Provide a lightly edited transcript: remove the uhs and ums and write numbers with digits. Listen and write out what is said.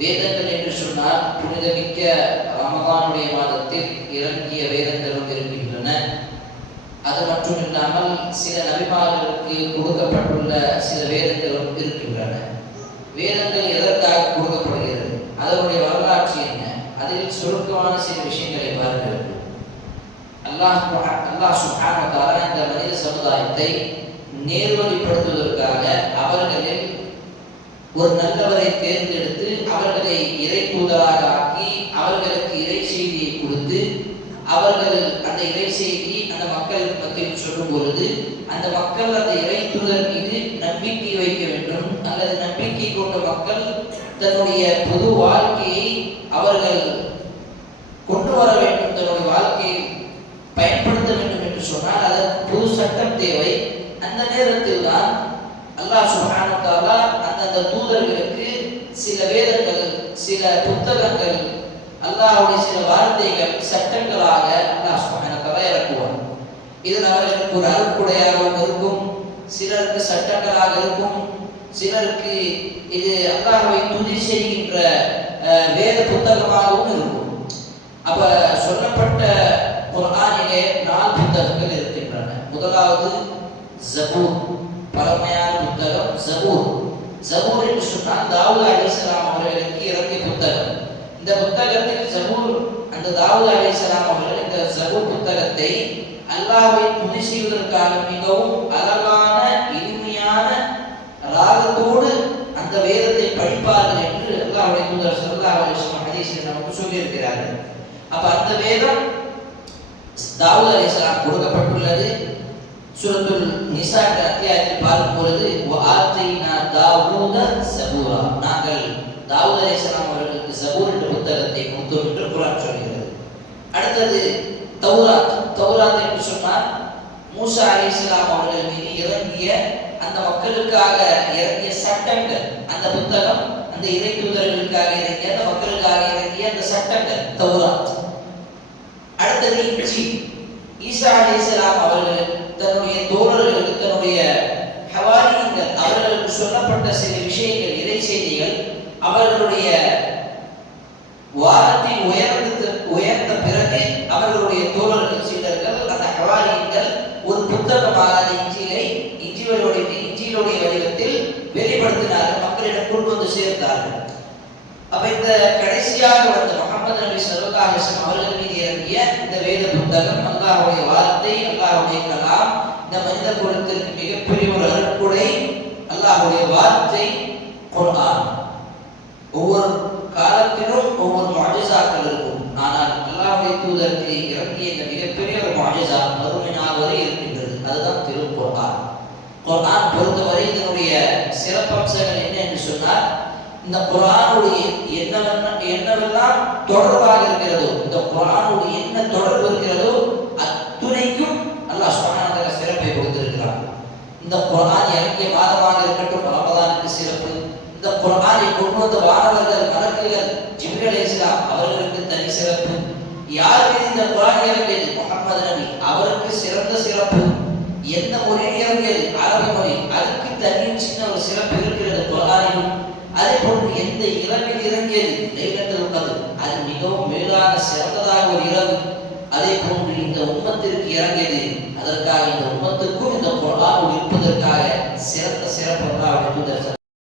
வேதங்கள் என்று சொன்னால் புனிதமிக்க ரமதானுடைய மாதத்தில் இறங்கிய வேதங்களும் இருக்கின்றன. அது மட்டும் இல்லாமல் சில நபிமார்களுக்கு கொடுக்கப்பட்டுள்ள சில வேதங்களும் இருக்கின்றன. வேதங்கள் எதற்காக கொடுக்கப்படுகிறது, அதனுடைய வரலாற்று என்ன, அதில் சுருக்கமான சில விஷயங்களை பாருங்கள். அல்லாஹ் சுப்ஹானஹு வ தஆலா இந்த மனித சமுதாயத்தை நேர்வழிப்படுத்துவதற்காக அவர்களில் ஒரு நல்லவரை தேர்ந்தெடுத்து அவர்களை இறை தூதராக ஆக்கி அவர்களுக்கு இறை செய்தியை கொடுத்து அவர்கள் அந்த இறை செய்தி அந்த மக்களுக்கு மத்தியில் சொல்லும் பொழுது அந்த மக்கள் அந்த இறை தூதர் மீது நம்பிக்கை வைக்க வேண்டும், அல்லது நம்பிக்கை கொண்ட மக்கள் தன்னுடைய பொது வாழ்க்கையை அவர்கள் கொண்டு வர வேண்டும், தன்னுடைய வாழ்க்கையை பயன்படுத்த வேண்டும் என்று சொன்னால் அதற்கு பொது சட்டம் தேவை. அந்த நேரத்தில் தான் அல்லாஹ் சுப்ஹானஹு வ தஆலா அந்த தூதர்களுக்கு சில வேதங்கள், சில புத்தகங்கள், அல்லாஹ்வுடைய சில வார்த்தைகள் சட்டங்களாக அல்லாஹ் சுப்ஹானஹு வ தஆலா இறக்குவார். இதில் அவர்களுக்கு ஒரு அருட்கொடையாகவும் இருக்கும், சிலருக்கு சட்டங்களாக இருக்கும், சிலருக்கு இது அல்லாஹ்வை துதி செய்கின்ற வேத புத்தகமாகவும் இருக்கும். அப்ப சொல்லப்பட்ட குர்ஆனிலே 4 புத்தகங்கள் இருக்கின்றன. முதலாவது ஜபூர், பழமையான புத்தகம் ஜபூர். ஜபூர் என்று சொன்னால் தாவூத் அலைஹிஸ்ஸலாம் அவர்களுக்கு இறங்கிய புத்தகம். இந்த புத்தகத்தில் ஜபூர், அந்த தாவூத் அலைஹிஸ்ஸலாம் அவர்கள் இந்த ஜபூர் புத்தகத்தை அல்லாஹ்வை துதி செய்வதற்காக மிகவும் அழகான இனிமையான ராகத்தோடு அந்த வேதத்தை படிப்பார்கள் என்று அல்லாஹ்வுடைய தூதர் ஸல்லல்லாஹு அலைஹி வஸல்லம் ஹதீஸில் நமக்கு சொல்லியிருக்கிறார்கள். அப்ப அந்த வேதம் தாவூத் அலைஹிஸ்ஸலாம் கொடுக்கப்பட்டுள்ளது. சூரத்துல் நிசா அத்தியாயத்தில் பார்க்கும் பொழுது வஆத்தைனா தாவூத ஸபூரா, நாங்கள் தாவூத் அலைஹிஸ்ஸலாம் அவர்களுக்கு ஸபூர் என்ற புத்தகத்தை கொடுத்தோம் என்று குர்ஆன் சொல்கிறது. அடுத்தது தௌராத். தௌராத் என்று சொன்னால் மூசா அலைஹிஸ்ஸலாம் அவர்கள் மீது இறங்கிய அந்த மக்களுக்காக இறங்கிய சட்டங்கள், அந்த புத்தகம், அந்த இறை தூதர்களுக்காக இறங்கிய அந்த மக்களுக்காக இறங்கிய அந்த சட்டங்கள் தௌராத். அடுத்தது இன்ஜீல். ஈசா அலைஹிஸ்ஸலாம் அவர்கள் தன்னுடைய தோழர்களுக்கு, தன்னுடைய ஹவாரியன்கள் அவர்களுக்கு சொல்லப்பட்ட சில விஷயங்கள், இறை செய்திகள் அவர்களுடைய வாரத்தில் உயர்ந்த பிறகு அவர்களுடைய தோழர்கள் சிலர்கள் அந்த ஹவாரியன்கள் ஒரு புத்தகமாக அந்த இஞ்சிலுடைய வடிவத்தில் வெளிப்படுத்தினார்கள், மக்களிடம் கொண்டு வந்து சேர்த்தார்கள். அப்ப இந்த கடைசியாக வந்த முஹம்மது நபி ஸல்லல்லாஹு அலைஹி வஸல்லம் அவர்கள் மீது இறங்கிய இந்த வேத புத்தகம், அல்லாஹ்வுடைய வார்த்தை, அல்லாஹ்வுடைய கலாம், இந்த மனித குலத்திற்கு மிகப்பெரிய ஒரு அருட்கொடை அல்லாஹ்வுடைய வார்த்தை குர்ஆன். ஒவ்வொரு காலத்திலும் ஒவ்வொரு முஅஜிசாக்கள் இருக்கும். ஆனால் அல்லாஹ்வுடைய தூதருக்கு இறங்கிய இந்த மிகப்பெரிய ஒரு முஅஜிசா மறுமை நாள் வரை இருக்கின்றது. அதுதான் திருக்குர்ஆன். குர்ஆன் பொறுத்தவரை இதனுடைய சிறப்பம்சங்கள் என்ன என்று சொன்னால், இந்த குர்ஆனுடைய என்னவெல்லாம் தொடர்பாக இருக்கிறதோ, இந்த குர்ஆனுடைய என்ன தொடர்பு இருக்கிறதோ அத்துணைக்கும் அல்லாஹ் சுப்ஹானஹு வ தஆலா சிறப்பை கொடுத்திருக்கிறார். இந்த குர்ஆன் இறங்கிய மாதமாக இருக்கட்டும் ரமதானுக்கு சிறப்பு. இந்த குர்ஆனை கொண்டு வந்த வானவர்கள், மலக்குகள், ஜிப்ரீல் அலைஹிஸ்ஸலாம் அவர்களுக்கு தனி சிறப்பு. யார் மீது இந்த குர்ஆன் இறங்கியது? முஹம்மது நபி அவருக்கு சிறந்த சிறப்பு. எந்த மொழியில் இறங்கியது? அரபி மொழி, அதுக்கு தனி சின்ன ஒரு சிறப்பு இருக்கிறது குர்ஆனிலும். அதே போன்று எந்த இரவில் இறங்கியது? லைலத்துல் கத்ர், அது மிகவும் மேலான சிறந்ததாக ஒரு இரவு. அதே போன்று இந்த உம்மத்திற்கு இறங்கியது, அதற்காக இந்த உம்மத்துக்கும் இந்த குர்ஆன் இருப்பதற்காக சிறந்த சிறப்பு